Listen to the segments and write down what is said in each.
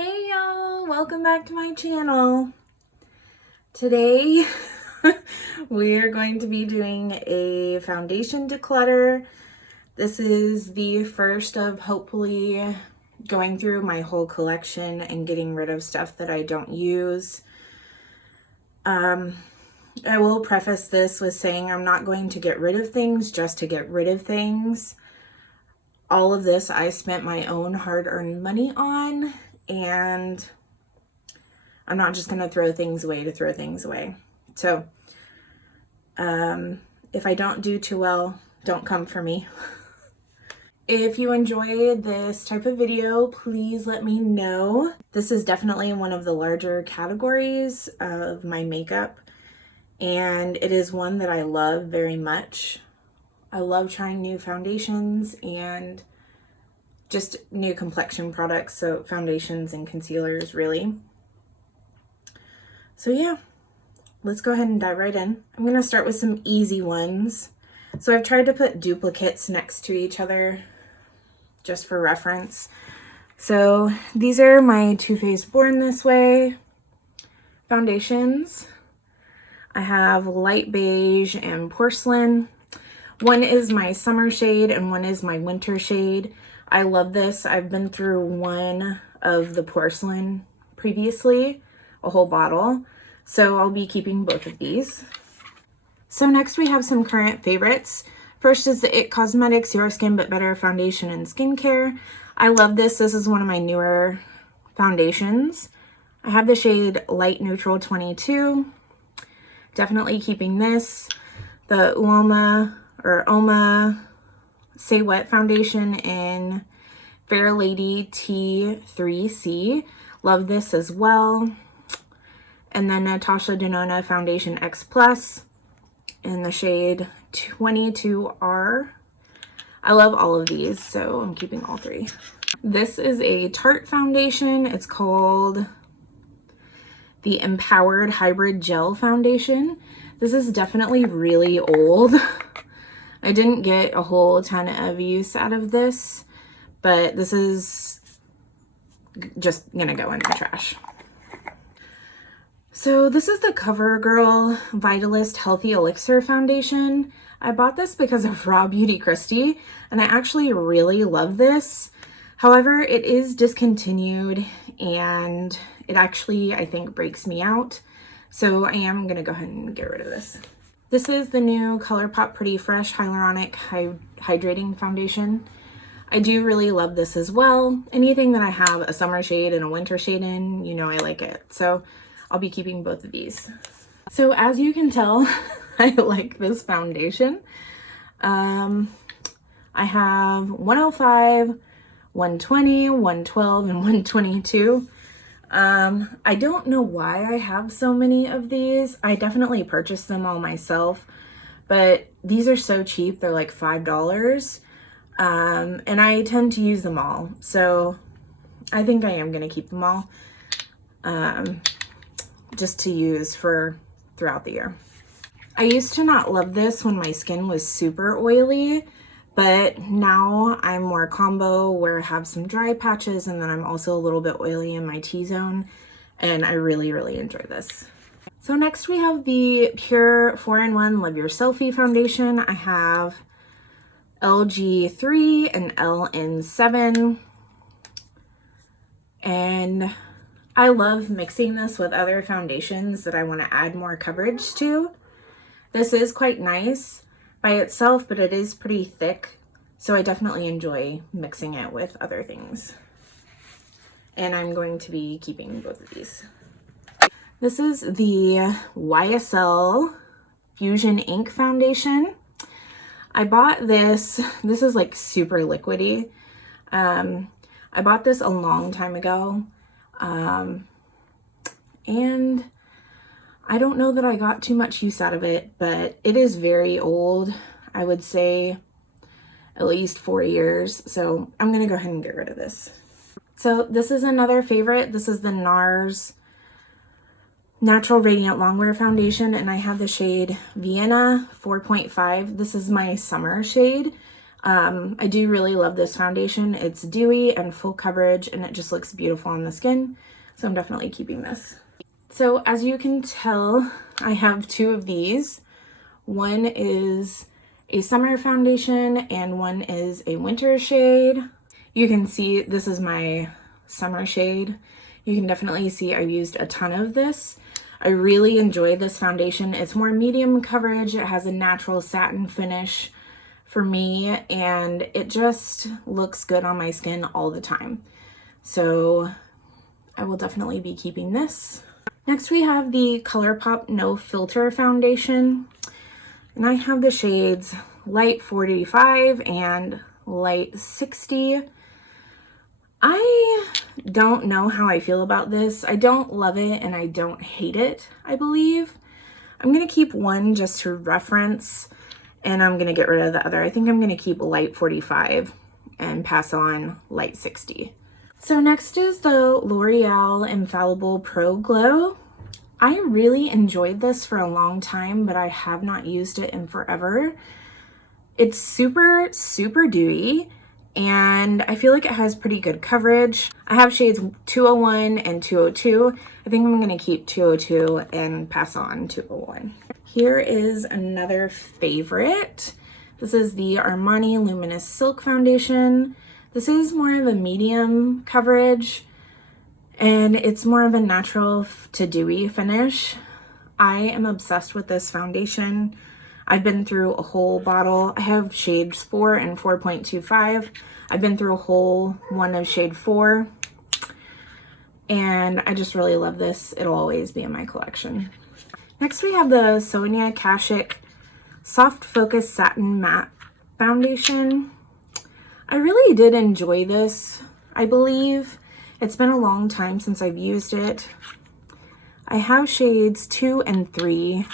Hey y'all, welcome back to my channel. Today we are going to be doing a foundation declutter. This is the first of hopefully going through my whole collection and getting rid of stuff that I don't use. I will preface this with saying I'm not going to get rid of things just to get rid of things. All of this I spent my own hard-earned money on, and I'm not just going to throw things away to throw things away. So if I don't do too well, don't come for me. If you enjoy this type of video, please let me know. This is definitely one of the larger categories of my makeup, and it is one that I love very much. I love trying new foundations and just new complexion products, so foundations and concealers really. So yeah, let's go ahead and dive right in. I'm gonna start with some easy ones. So I've tried to put duplicates next to each other just for reference. So these are my Too Faced Born This Way foundations. I have light beige and porcelain. One is my summer shade and one is my winter shade. I love this. I've been through one of the porcelain previously, a whole bottle. So I'll be keeping both of these. So next we have some current favorites. First is the IT Cosmetics Your Skin But Better Foundation and Skincare. I love this. This is one of my newer foundations. I have the shade Light Neutral 22. Definitely keeping this. The Uoma Say Wet foundation in Fair Lady T3C. Love this as well. And then Natasha Denona Foundation X Plus in the shade 22R. I love all of these, so I'm keeping all three. This is a Tarte foundation. It's called the Empowered Hybrid Gel Foundation. This is definitely really old. I didn't get a whole ton of use out of this, but this is just gonna go in the trash. So this is the CoverGirl Vitalist Healthy Elixir Foundation. I bought this because of Raw Beauty Kristi, and I actually really love this. However, it is discontinued, and it actually, I think, breaks me out. So I am gonna go ahead and get rid of this. This is the new ColourPop Pretty Fresh Hyaluronic Hydrating Foundation. I do really love this as well. Anything that I have a summer shade and a winter shade in, you know I like it. So I'll be keeping both of these. So as you can tell, I like this foundation. I have 105, 120, 112, and 122. I don't know why I have so many of these. I definitely purchased them all myself, but these are so cheap. They're like $5. And I tend to use them all. So I think I am going to keep them all, just to use for throughout the year. I used to not love this when my skin was super oily, but now I'm more combo where I have some dry patches and then I'm also a little bit oily in my T-zone, and I really, really enjoy this. So next we have the Pure 4-in-1 Love Your Selfie Foundation. I have LG3 and LN7, and I love mixing this with other foundations that I want to add more coverage to. This is quite nice by itself, but it is pretty thick, so I definitely enjoy mixing it with other things. And I'm going to be keeping both of these. This is the YSL Fusion Ink Foundation. I bought this. This is like super liquidy. I bought this a long time ago. And I don't know that I got too much use out of it, but it is very old. I would say at least 4 years. So I'm going to go ahead and get rid of this. So this is another favorite. This is the Nars Natural Radiant Longwear Foundation, and I have the shade Vienna 4.5. This is my summer shade. I do really love this foundation. It's dewy and full coverage, and it just looks beautiful on the skin. So I'm definitely keeping this. So as you can tell, I have two of these. One is a summer foundation and one is a winter shade. You can see this is my summer shade. You can definitely see I've used a ton of this. I really enjoy this foundation. It's more medium coverage. It has a natural satin finish for me, and it just looks good on my skin all the time. So I will definitely be keeping this. Next we have the ColourPop No Filter foundation, and I have the shades Light 45 and Light 60. I don't know how I feel about this. I don't love it and I don't hate it, I believe. I'm gonna keep one just to reference, and I'm gonna get rid of the other. I think I'm gonna keep Light 45 and pass on Light 60. So next is the L'Oreal Infallible Pro Glow. I really enjoyed this for a long time, but I have not used it in forever. It's super, super dewy, and I feel like it has pretty good coverage. I have shades 201 and 202. I think I'm gonna keep 202 and pass on 201. Here is another favorite. This is the Armani Luminous Silk Foundation. This is more of a medium coverage, and it's more of a natural to dewy finish. I am obsessed with this foundation. I've been through a whole bottle. I have shades 4 and 4.25. I've been through a whole one of shade 4, and I just really love this. It'll always be in my collection. Next we have the Sonia Kashuk Soft Focus Satin Matte Foundation. I really did enjoy this, I believe. It's been a long time since I've used it. I have shades 2 and 3.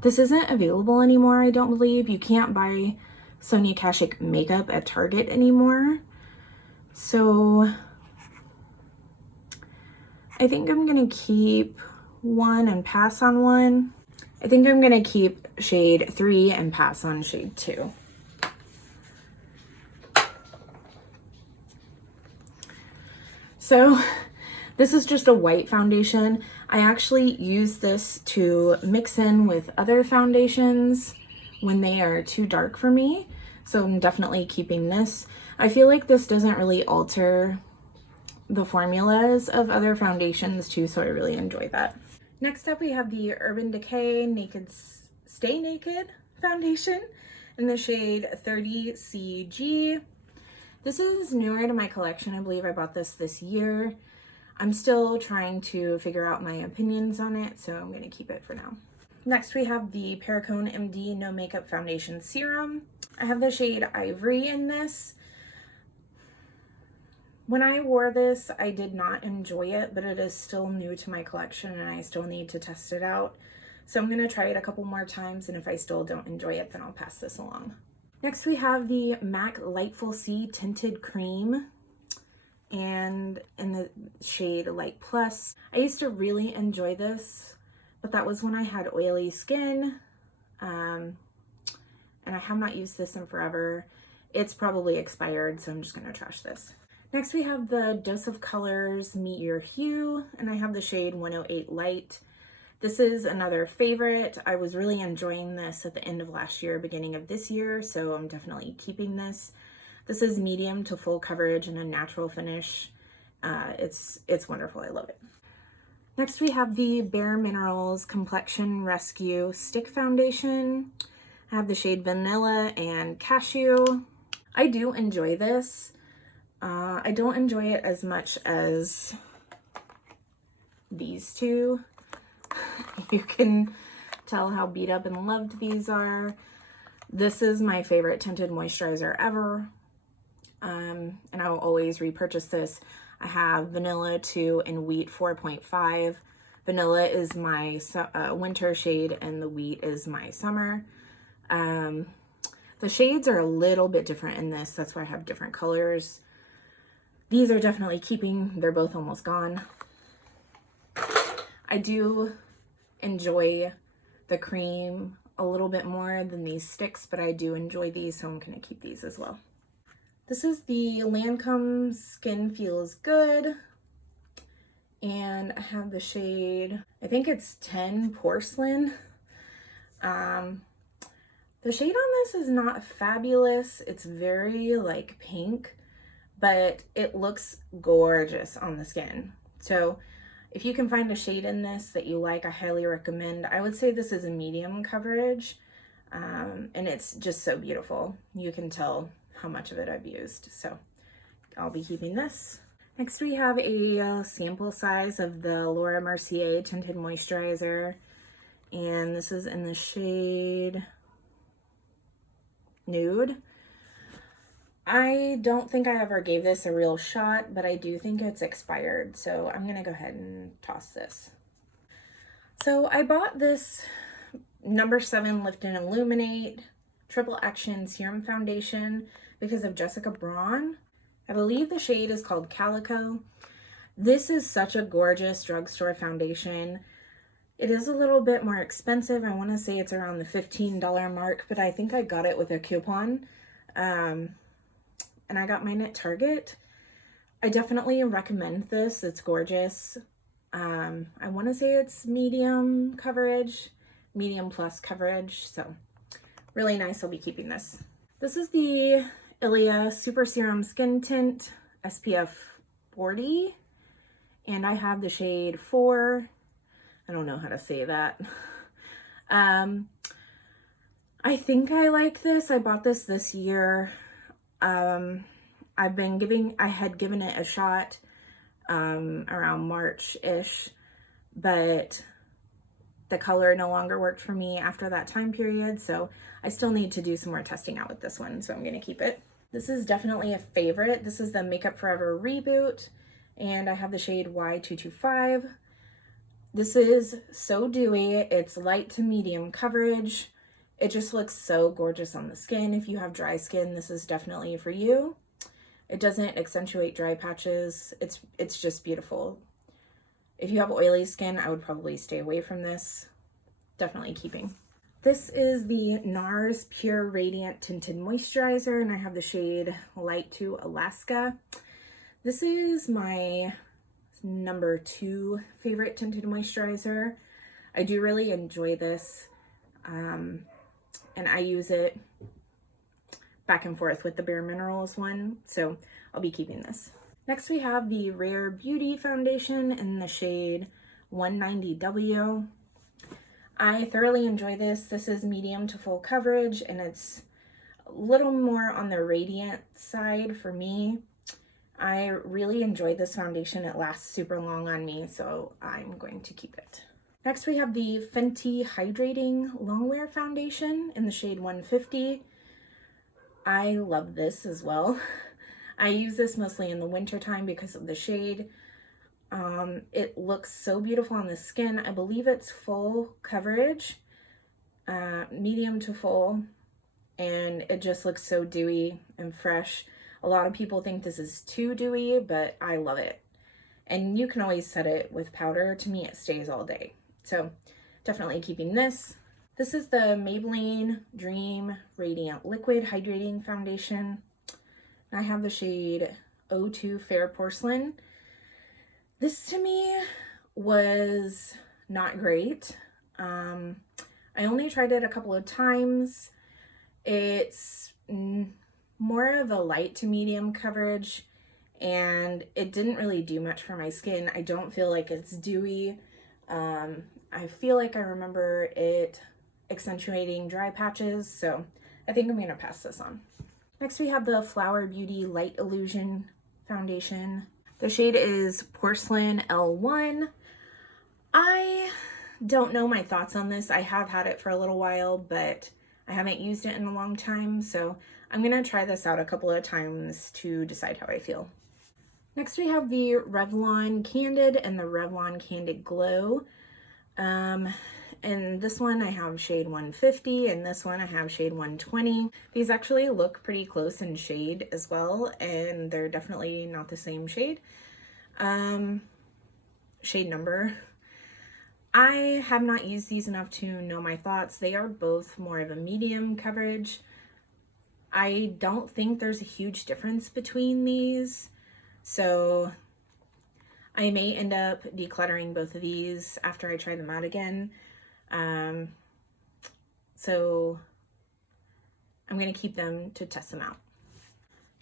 This isn't available anymore, I don't believe. You can't buy Sonia Kashuk makeup at Target anymore. So I think I'm gonna keep one and pass on one. I think I'm gonna keep shade 3 and pass on shade 2. So this is just a white foundation. I actually use this to mix in with other foundations when they are too dark for me. So I'm definitely keeping this. I feel like this doesn't really alter the formulas of other foundations too, so I really enjoy that. Next up we have the Urban Decay Stay Naked foundation in the shade 30CG. This is newer to my collection. I believe I bought this year. I'm still trying to figure out my opinions on it, so I'm gonna keep it for now. Next we have the Perricone MD No Makeup Foundation Serum. I have the shade Ivory in this. When I wore this, I did not enjoy it, but it is still new to my collection and I still need to test it out. So I'm gonna try it a couple more times, and if I still don't enjoy it, then I'll pass this along. Next we have the MAC Lightful Sea Tinted Cream, and in the shade Light Plus. I used to really enjoy this, but that was when I had oily skin, and I have not used this in forever. It's probably expired, so I'm just gonna trash this. Next we have the Dose of Colors Meet Your Hue, and I have the shade 108 Light. This is another favorite. I was really enjoying this at the end of last year, beginning of this year, so I'm definitely keeping this. This is medium to full coverage and a natural finish. It's wonderful, I love it. Next we have the Bare Minerals Complexion Rescue Stick Foundation. I have the shade Vanilla and Cashew. I do enjoy this. I don't enjoy it as much as these two. You can tell how beat up and loved these are. This is my favorite tinted moisturizer ever, and I will always repurchase this. I have Vanilla 2 and Wheat 4.5. Vanilla is my winter shade and the Wheat is my summer. The shades are a little bit different in this. That's why I have different colors. These are definitely keeping. They're both almost gone. I do enjoy the cream a little bit more than these sticks, but I do enjoy these, so I'm gonna keep these as well. This is the Lancome Skin Feels Good, and I have the shade, I think it's 10 Porcelain. The shade on this is not fabulous. It's very like pink, but it looks gorgeous on the skin. So if you can find a shade in this that you like, I highly recommend. I would say this is a medium coverage, and it's just so beautiful. You can tell how much of it I've used, so I'll be keeping this. Next we have a sample size of the Laura Mercier Tinted Moisturizer, and this is in the shade Nude. I don't think I ever gave this a real shot, but I do think it's expired, so I'm gonna go ahead and toss this. So I bought this number 7 Lift and Illuminate Triple Action Serum Foundation because of Jessica Braun. I believe the shade is called Calico. This is such a gorgeous drugstore foundation. It is a little bit more expensive. I want to say it's around the $15 mark, but I think I got it with a coupon. And I got mine at Target. I definitely recommend this. It's gorgeous. I want to say it's medium coverage, medium plus coverage. So really nice. I'll be keeping this. This is the Ilia Super Serum Skin Tint SPF 40. And I have the shade 4. I don't know how to say that. I think I like this. I bought this year. I had given it a shot around March-ish, but the color no longer worked for me after that time period, so I still need to do some more testing out with this one, so I'm gonna keep it. This is definitely a favorite. This is the Makeup Forever Reboot, and I have the shade Y225. This is so dewy. It's light to medium coverage. It just looks so gorgeous on the skin. If you have dry skin, this is definitely for you. It doesn't accentuate dry patches. It's just beautiful. If you have oily skin, I would probably stay away from this. Definitely keeping. This is the Nars Pure Radiant Tinted Moisturizer, and I have the shade Light to Alaska. This is my number 2 favorite tinted moisturizer. I do really enjoy this, and I use it back and forth with the Bare Minerals one, so I'll be keeping this. Next we have the Rare Beauty Foundation in the shade 190W. I thoroughly enjoy this. This is medium to full coverage, and it's a little more on the radiant side for me. I really enjoyed this foundation. It lasts super long on me, so I'm going to keep it. Next we have the Fenty Hydrating Longwear Foundation in the shade 150. I love this as well. I use this mostly in the winter time because of the shade. It looks so beautiful on the skin. I believe it's full coverage, medium to full, and it just looks so dewy and fresh. A lot of people think this is too dewy, but I love it. And you can always set it with powder. To me, it stays all day. So definitely keeping this. This is the Maybelline Dream Radiant Liquid Hydrating Foundation. I have the shade 02 Fair Porcelain. This to me was not great. I only tried it a couple of times. It's more of a light to medium coverage, and it didn't really do much for my skin. I don't feel like it's dewy. I feel like I remember it accentuating dry patches, so I think I'm gonna pass this on. Next we have the Flower Beauty Light Illusion Foundation. The shade is Porcelain L1. I don't know my thoughts on this. I have had it for a little while, but I haven't used it in a long time, so I'm gonna try this out a couple of times to decide how I feel. Next we have the Revlon Candid and the Revlon Candid Glow. And this one I have shade 150, and this one I have shade 120. These actually look pretty close in shade as well, and they're definitely not the same shade. Shade number. I have not used these enough to know my thoughts. They are both more of a medium coverage. I don't think there's a huge difference between these, so I may end up decluttering both of these after I try them out again. So I'm going to keep them to test them out.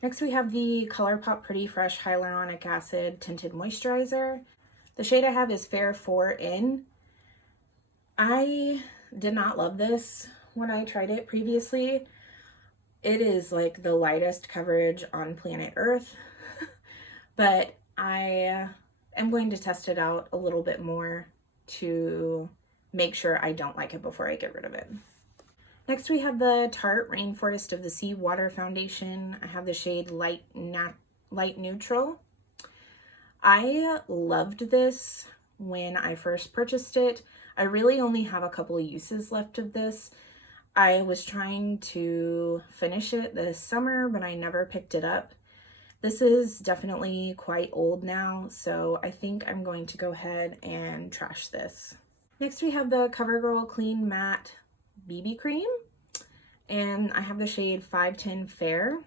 Next we have the ColourPop Pretty Fresh Hyaluronic Acid Tinted Moisturizer. The shade I have is Fair 4in. I did not love this when I tried it previously. It is like the lightest coverage on planet Earth, but I am going to test it out a little bit more to make sure I don't like it before I get rid of it. Next we have the Tarte Rainforest of the Sea Water Foundation. I have the shade Light Neutral. I loved this when I first purchased it. I really only have a couple of uses left of this. I was trying to finish it this summer, but I never picked it up. This is definitely quite old now, so I think I'm going to go ahead and trash this. Next we have the CoverGirl Clean Matte BB Cream, and I have the shade 510 Fair.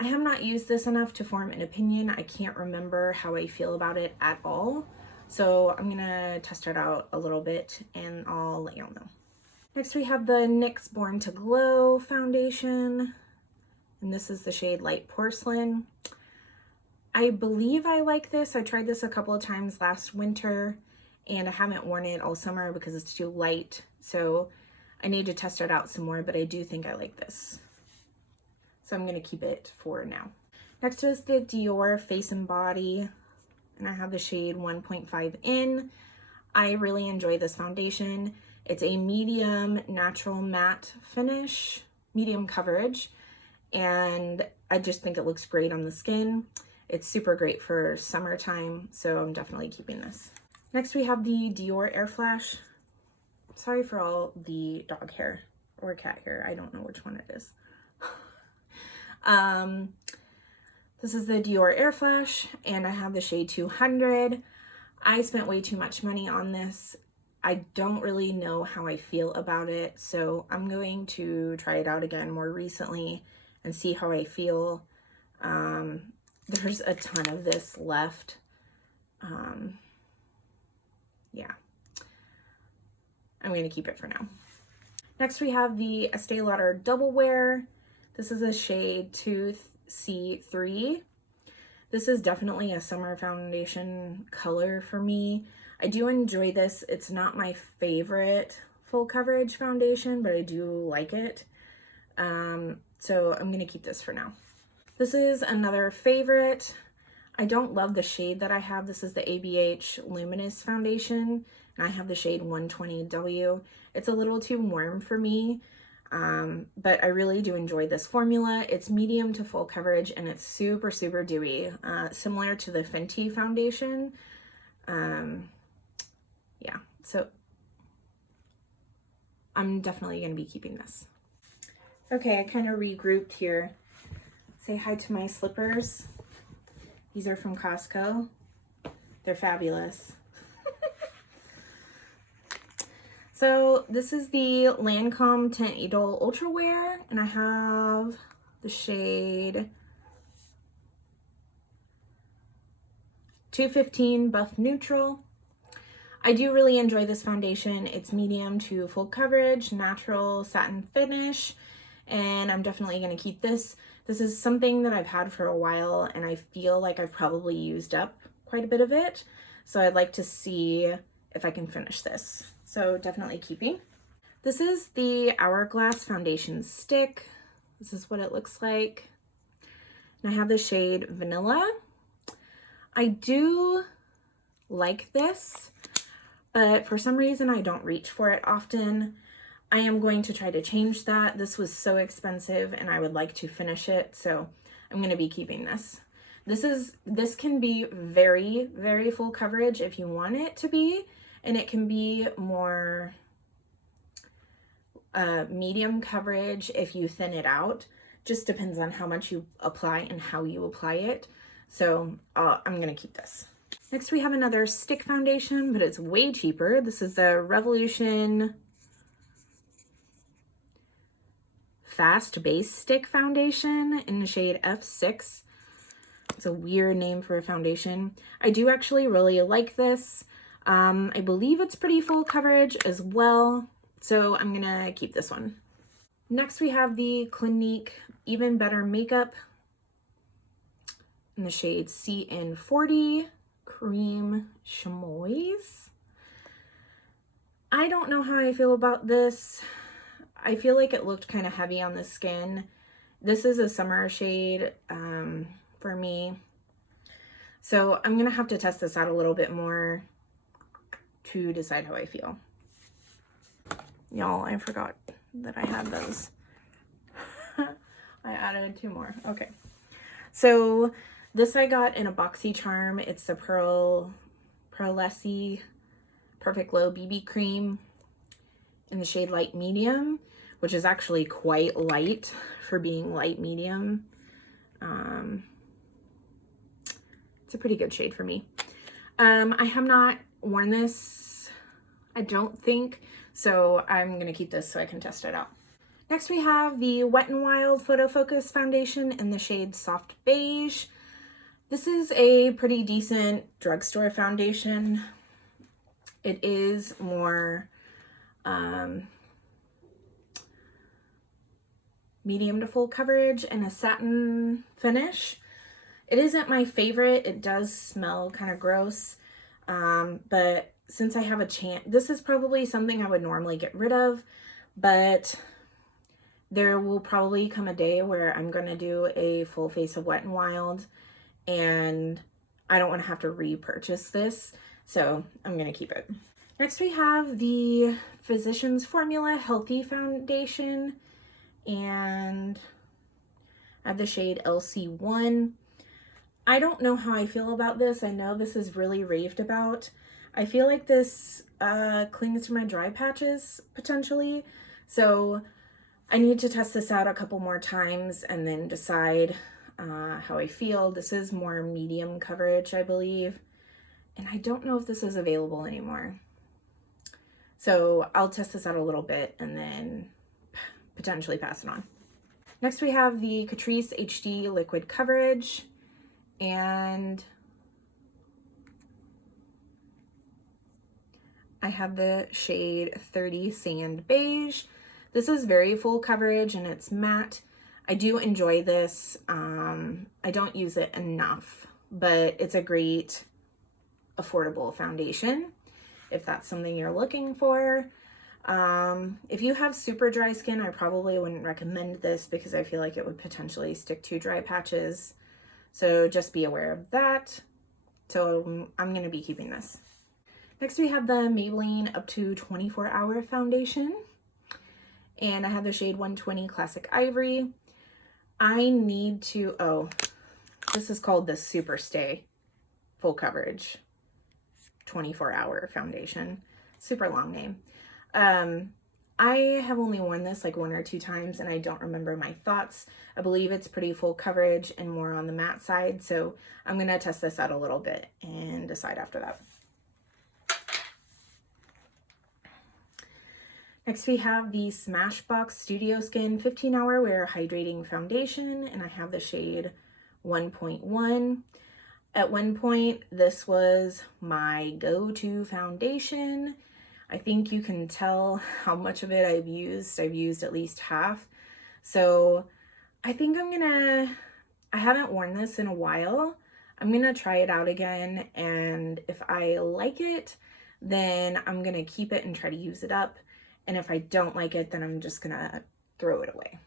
I have not used this enough to form an opinion. I can't remember how I feel about it at all, so I'm gonna test it out a little bit and I'll let y'all know. Next we have the NYX Born to Glow foundation, and this is the shade Light Porcelain. I believe I like this. I tried this a couple of times last winter and I haven't worn it all summer because it's too light, so I need to test it out some more, but I do think I like this. So I'm going to keep it for now. Next is the Dior Face and Body, and I have the shade 1.5 in. I really enjoy this foundation. It's a medium natural matte finish, medium coverage, and I just think it looks great on the skin. It's super great for summertime, so I'm definitely keeping this. Next we have the Dior Air Flash. Sorry for all the dog hair or cat hair. I don't know which one it is. This is the Dior Air Flash, and I have the shade 200. I spent way too much money on this. I don't really know how I feel about it, so I'm going to try it out again more recently and see how I feel. There's a ton of this left. Yeah. I'm going to keep it for now. Next we have the Estee Lauder Double Wear. This is a shade 2C3. This is definitely a summer foundation color for me. I do enjoy this. It's not my favorite full coverage foundation, but I do like it. So I'm going to keep this for now. This is another favorite. I don't love the shade that I have. This is the ABH Luminous Foundation, and I have the shade 120W. It's a little too warm for me, but I really do enjoy this formula. It's medium to full coverage, and it's super, super dewy, similar to the Fenty foundation. Yeah, so I'm definitely going to be keeping this. Okay, I kind of regrouped here. Say hi to my slippers. These are from Costco. They're fabulous. So this is the Lancome Tint Idole Ultra Wear, and I have the shade 215 Buff Neutral. I do really enjoy this foundation. It's medium to full coverage, natural satin finish, and I'm definitely going to keep this. This is something that I've had for a while, and I feel like I've probably used up quite a bit of it. So I'd like to see if I can finish this. So definitely keeping. This is the Hourglass Foundation Stick. This is what it looks like. And I have the shade Vanilla. I do like this, but for some reason I don't reach for it often. I am going to try to change that. This was so expensive and I would like to finish it, so I'm going to be keeping this. This can be very, very full coverage if you want it to be, and it can be more medium coverage if you thin it out. Just depends on how much you apply and how you apply it. So I'm going to keep this. Next we have another stick foundation, but it's way cheaper. This is the Revolution Fast Base Stick Foundation in the shade F6. It's a weird name for a foundation. I do actually really like this. I believe it's pretty full coverage as well, so I'm gonna keep this one. Next we have the Clinique Even Better Makeup in the shade CN40 Cream Chamois. I don't know how I feel about this. I feel like it looked kind of heavy on the skin. This is a summer shade for me. So I'm gonna have to test this out a little bit more to decide how I feel. Y'all, I forgot that I had those. I added 2 more. Okay. So this I got in a BoxyCharm. It's the Pearlescent Perfect Glow BB Cream in the shade Light Medium, which is actually quite light for being light medium. It's a pretty good shade for me. I have not worn this, I don't think, so I'm gonna keep this so I can test it out. Next we have the Wet n Wild Photo Focus Foundation in the shade Soft Beige. This is a pretty decent drugstore foundation. It is more medium to full coverage and a satin finish. It isn't my favorite. It does smell kind of gross, but since I have a chance, this is probably something I would normally get rid of, but there will probably come a day where I'm going to do a full face of Wet n Wild and I don't want to have to repurchase this, so I'm going to keep it. Next we have the Physicians Formula Healthy Foundation, and I have the shade LC1. I don't know how I feel about this. I know this is really raved about. I feel like this clings to my dry patches potentially, so I need to test this out a couple more times and then decide how I feel. This is more medium coverage, I believe, and I don't know if this is available anymore. So I'll test this out a little bit and then potentially pass it on. Next we have the Catrice HD Liquid Coverage, and I have the shade 30 Sand Beige. This is very full coverage and it's matte. I do enjoy this. I don't use it enough, but it's a great affordable foundation if that's something you're looking for. If you have super dry skin, I probably wouldn't recommend this because I feel like it would potentially stick to dry patches. So just be aware of that. So I'm going to be keeping this. Next we have the Maybelline Up to 24 Hour Foundation, and I have the shade 120 Classic Ivory. I need to, this is called the Super Stay Full Coverage 24 Hour Foundation. Super long name. I have only worn this like 1 or 2 times and I don't remember my thoughts. I believe it's pretty full coverage and more on the matte side, so I'm going to test this out a little bit and decide after that. Next we have the Smashbox Studio Skin 15 Hour Wear Hydrating Foundation, and I have the shade 1.1. At one point, this was my go-to foundation. I think you can tell how much of it I've used. I've used at least half. So I think I haven't worn this in a while. I'm gonna try it out again, and if I like it, then I'm gonna keep it and try to use it up. And if I don't like it, then I'm just gonna throw it away.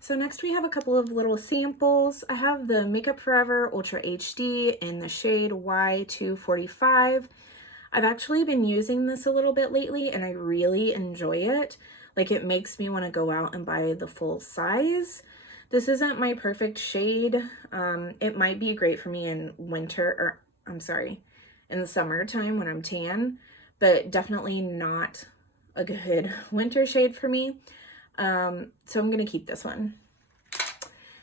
So next we have a couple of little samples. I have the Makeup Forever Ultra HD in the shade Y245. I've actually been using this a little bit lately and I really enjoy it. Like, it makes me want to go out and buy the full size. This isn't my perfect shade. It might be great for me in winter, or in the summertime when I'm tan, but definitely not a good winter shade for me. So I'm gonna keep this one.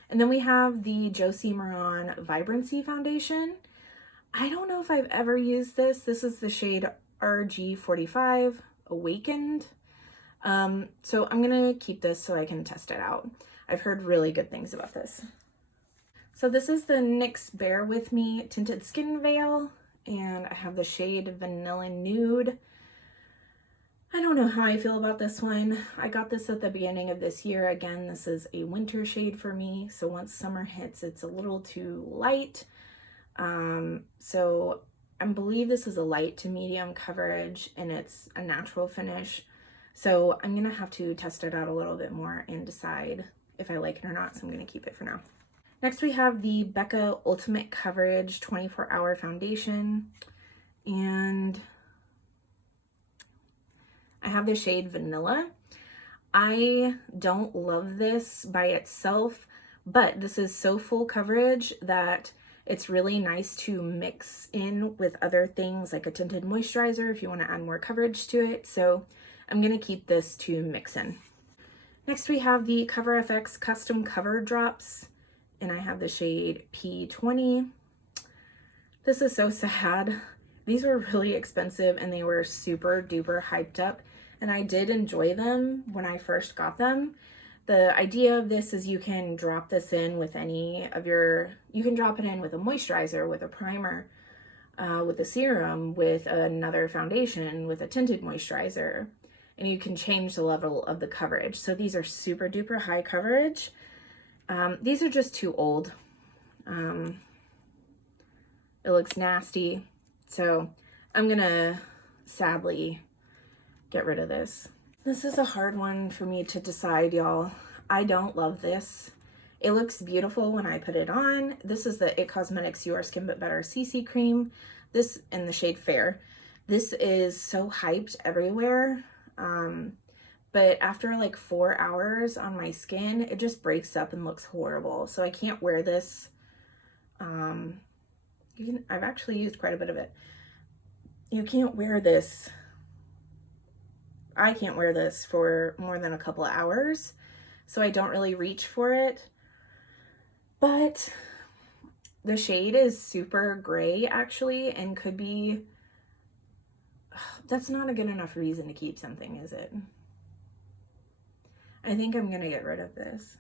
And then we have the Josie Maran Vibrancy Foundation. I don't know if I've ever used this. This is the shade RG45 Awakened. So I'm gonna keep this so I can test it out. I've heard really good things about this. So this is the NYX Bear With Me Tinted Skin Veil, and I have the shade Vanilla Nude. I don't know how I feel about this one. I got this at the beginning of this year. Again, this is a winter shade for me, so once summer hits, it's a little too light. So I believe this is a light to medium coverage, and it's a natural finish. So I'm gonna have to test it out a little bit more and decide if I like it or not, so I'm gonna keep it for now. Next we have the Becca Ultimate Coverage 24-Hour Foundation, and I have the shade Vanilla. I don't love this by itself, but this is so full coverage that it's really nice to mix in with other things like a tinted moisturizer if you want to add more coverage to it. So I'm going to keep this to mix in. Next we have the Cover FX Custom Cover Drops, and I have the shade P20. This is so sad. These were really expensive and they were super duper hyped up, and I did enjoy them when I first got them. The idea of this is you can drop this in with any of your, you can drop it in with a moisturizer, with a primer, with a serum, with another foundation, with a tinted moisturizer, and you can change the level of the coverage. So these are super duper high coverage. These are just too old. It looks nasty. So I'm gonna sadly get rid of this. This is a hard one for me to decide, y'all. I don't love this. It looks beautiful when I put it on. This is the It Cosmetics Your Skin But Better CC Cream. This in the shade Fair. This is so hyped everywhere. But after like 4 hours on my skin, it just breaks up and looks horrible. So I can't wear this. I've actually used quite a bit of it. You can't wear this. I can't wear this for more than a couple of hours, so I don't really reach for it. But the shade is super gray actually, and could be, that's not a good enough reason to keep something, is it? I think I'm gonna get rid of this.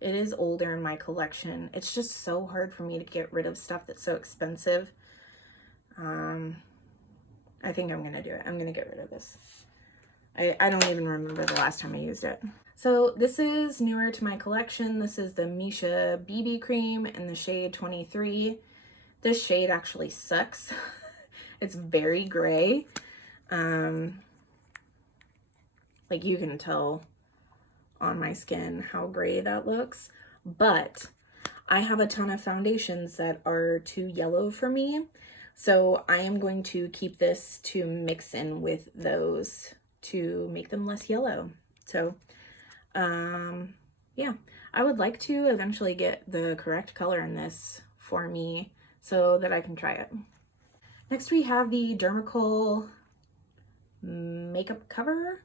It is older in my collection. It's just so hard for me to get rid of stuff that's so expensive. I think I'm gonna do it. I'm gonna get rid of this. I don't even remember the last time I used it. So this is newer to my collection. This is the Misha BB Cream in the shade 23. This shade actually sucks. It's very gray. Like you can tell on my skin how gray that looks, but I have a ton of foundations that are too yellow for me. So I am going to keep this to mix in with those to make them less yellow. So, yeah, I would like to eventually get the correct color in this for me so that I can try it. Next we have the Dermacol Makeup Cover.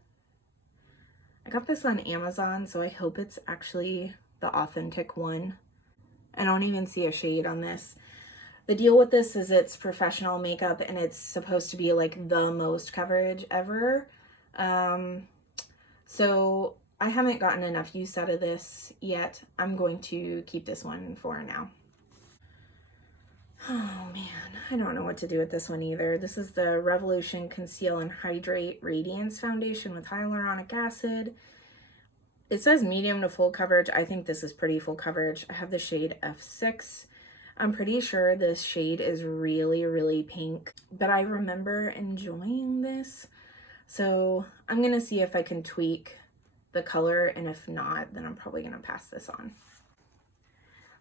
I got this on Amazon, so I hope it's actually the authentic one. I don't even see a shade on this. The deal with this is it's professional makeup and it's supposed to be like the most coverage ever. So I haven't gotten enough use out of this yet. I'm going to keep this one for now. Oh man, I don't know what to do with this one either. This is the Revolution Conceal and Hydrate Radiance Foundation with hyaluronic acid. It says medium to full coverage. I think this is pretty full coverage. I have the shade F6. I'm pretty sure this shade is really, really pink, but I remember enjoying this. So I'm gonna see if I can tweak the color, and if not, then I'm probably gonna pass this on.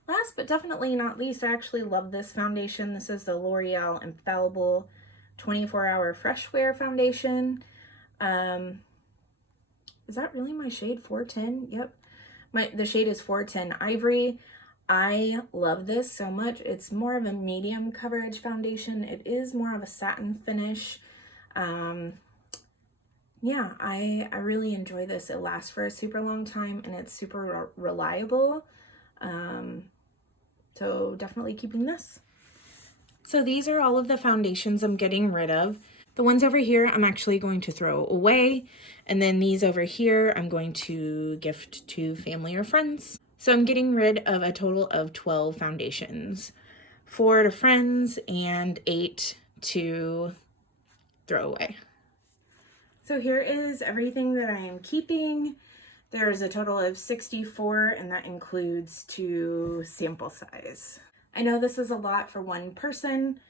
Last but definitely not least, I actually love this foundation. This is the L'Oreal Infallible 24-Hour Fresh Wear Foundation. Is that really my shade 410? Yep. The shade is 410 Ivory. I love this so much. It's more of a medium coverage foundation. It is more of a satin finish. Yeah, I really enjoy this. It lasts for a super long time and it's super reliable. So definitely keeping this. So these are all of the foundations I'm getting rid of. The ones over here I'm actually going to throw away, and then these over here I'm going to gift to family or friends. So I'm getting rid of a total of 12 foundations, 4 to friends and 8 to throw away. So here is everything that I am keeping. There's a total of 64, and that includes 2 sample size. I know this is a lot for one person,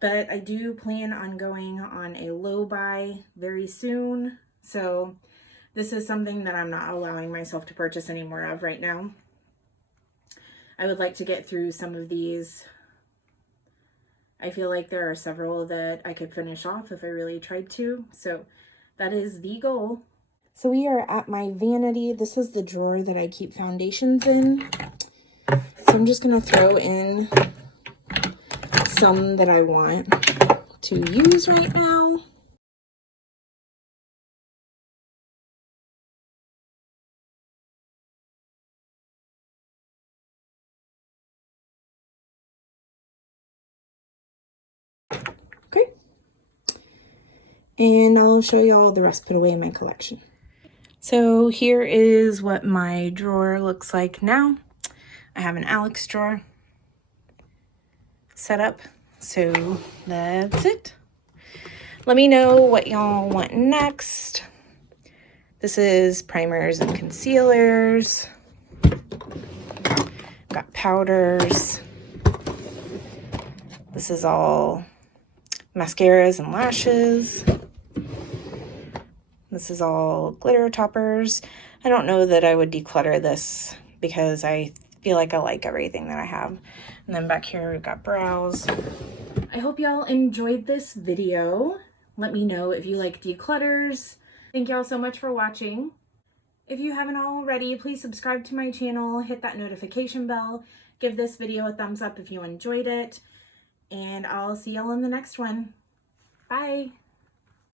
but I do plan on going on a low buy very soon. So this is something that I'm not allowing myself to purchase any more of right now. I would like to get through some of these. I feel like there are several that I could finish off if I really tried to. So that is the goal. So we are at my vanity. This is the drawer that I keep foundations in. So I'm just going to throw in some that I want to use right now. Okay. And I'll show you all the rest put away in my collection. So here is what my drawer looks like now. I have an Alex drawer set up. So that's it. Let me know what y'all want next. This is primers and concealers. Got powders. This is all mascaras and lashes. This is all glitter toppers. I don't know that I would declutter this because I feel like I like everything that I have. And then back here we've got brows. I hope y'all enjoyed this video. Let me know if you like declutters. Thank y'all so much for watching. If you haven't already, please subscribe to my channel, hit that notification bell, give this video a thumbs up if you enjoyed it, and I'll see y'all in the next one. Bye!